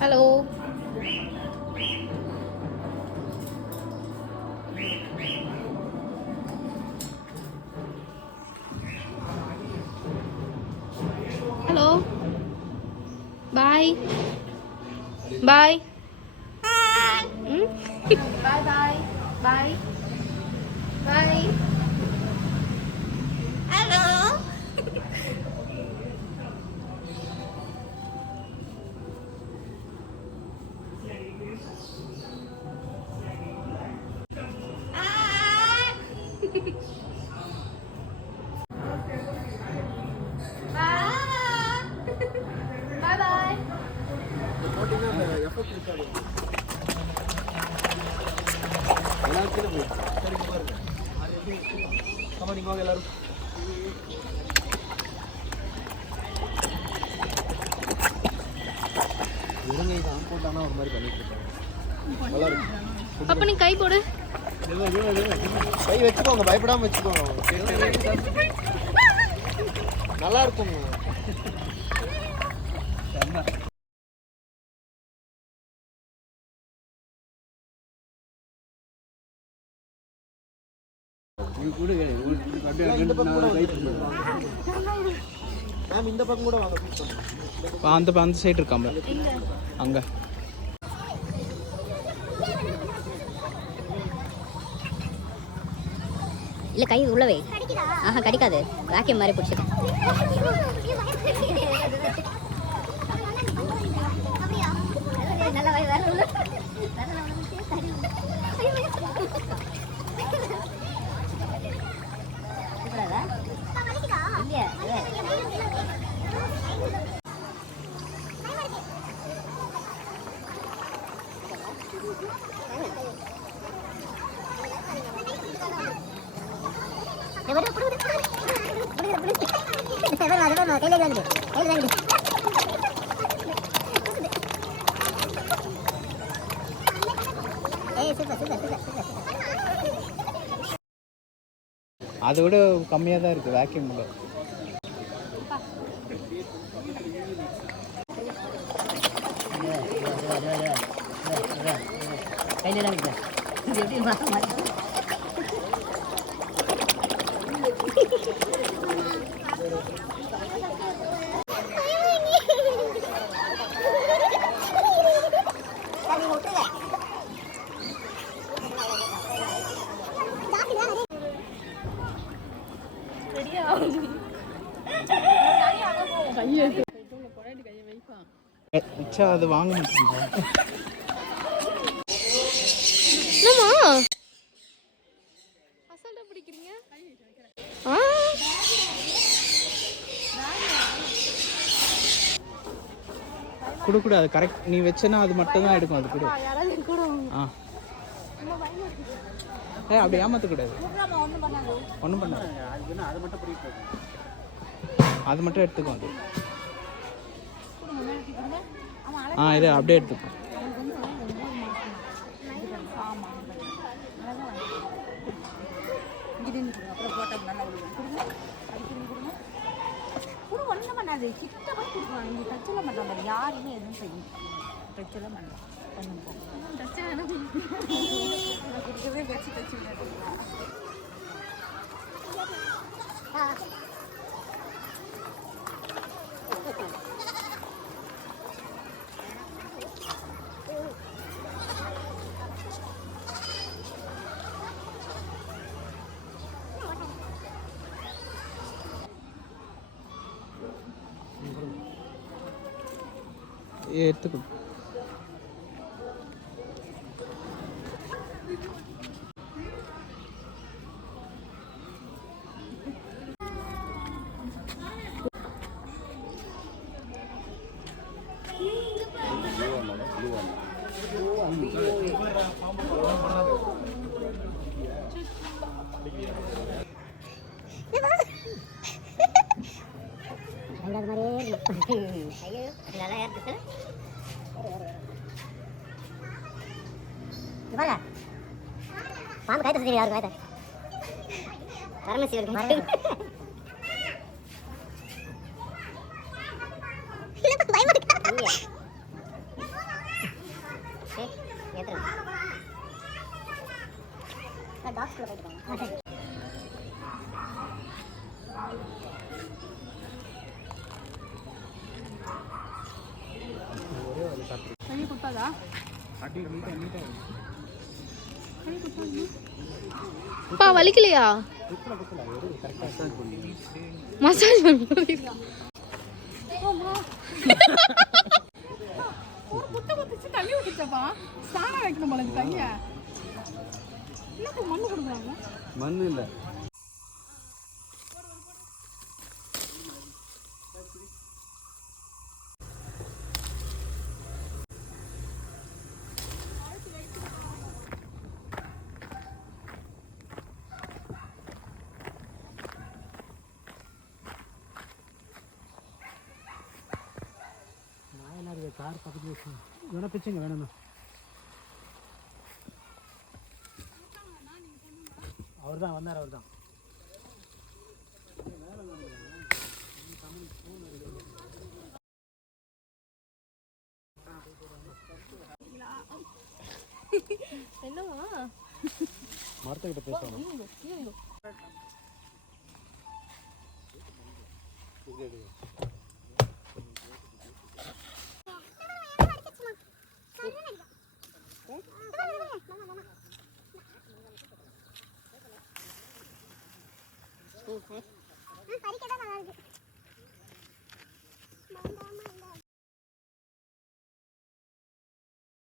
Hello. Hello. பாய் பாய். பாய் பாய் பாய் பாய். Hello. பாய் பாய். எல்லாரும் முருங்கை தான் போட்டானா ஒரு மாதிரி பண்ணிட்டு இருக்காங்க. நல்லா இருக்கும். அப்ப நீ கை போடு. கை வச்சுக்கோங்க, பயப்படாம வச்சுக்கோங்க. நல்லா இருக்கும். இந்த பக்கம் கூட வாங்க. அந்த சைடு இருக்காம அங்க இல்லை கை உள்ளவே ஆஹா கடிக்காது. வேக்யூம் மாதிரி பிடிச்சிட்டேன். அதை விட கம்மியாக தான் இருக்குது வேக்யூமில். அது வாங்க மாட்டேங்குது. கொடுக்கூடாது. கரெக்ட் நீ வச்சனா அது மட்டும் தான் எடுக்கும். அது கூட அப்படி ஏமாற்றக்கூடாது. ஒன்றும் பண்ணாது. அது மட்டும் எடுத்துக்கும். அது இது அப்படியே எடுத்துக்கும். கிட்ட போய் கொடுக்கலாம். இங்கே டச்சில் பண்ணுறாங்க. யாருமே எதுவும் செய்யும். டச்சில் பண்ணுறோம். எடுத்துக்கோ. பாம்பு காய்த்த சொல்லி யாரும் காய்த்த பரமசிவருக்கு பயமா வலிக்காதா? அப்படியே நீட்டாக நீட்டாக பா வலிக்கலையா? மசாஜ் பண்ணுறீங்களா? ஒரு முட்டை பத்துச்சு தண்ணி ஊற்றிச்சப்பா. ஸ்நானம் வைக்கணும் போல இந்த தண்ணியை. என்ன மண்ணு கொடுக்குறாங்க? மண் இல்லை. கார் பக்கத்து வச்சு வேணா பிச்சுங்க வேணும்னா அவர் தான் வந்தார். அவர் தான் என்னவா மரத்துக்கிட்ட பேசுவாங்க. பறிக்கதான் நல்லா இருக்கு.